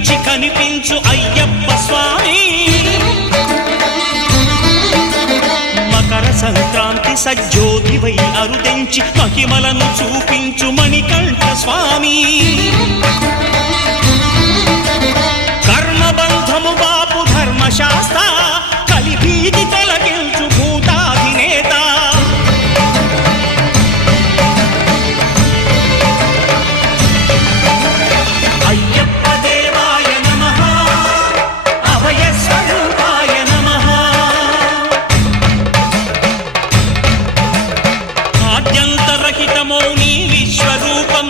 కనిపించి కనిపించు అయ్యప్ప స్వామి. మకర సంక్రాంతి సజ్జోతివై అరుదెంచి మహిమలను చూపించు మణికంఠ స్వామి. కర్మబంధము బాపు ధర్మశాస్త్ర కలిభీతి తొలగించు భూతాధినేత. అయ్యప్ప దేవాయ నమః, అభయ స్వరూపాయ నమః. ఆద్యంతరహితమౌ నీ విశ్వరూపం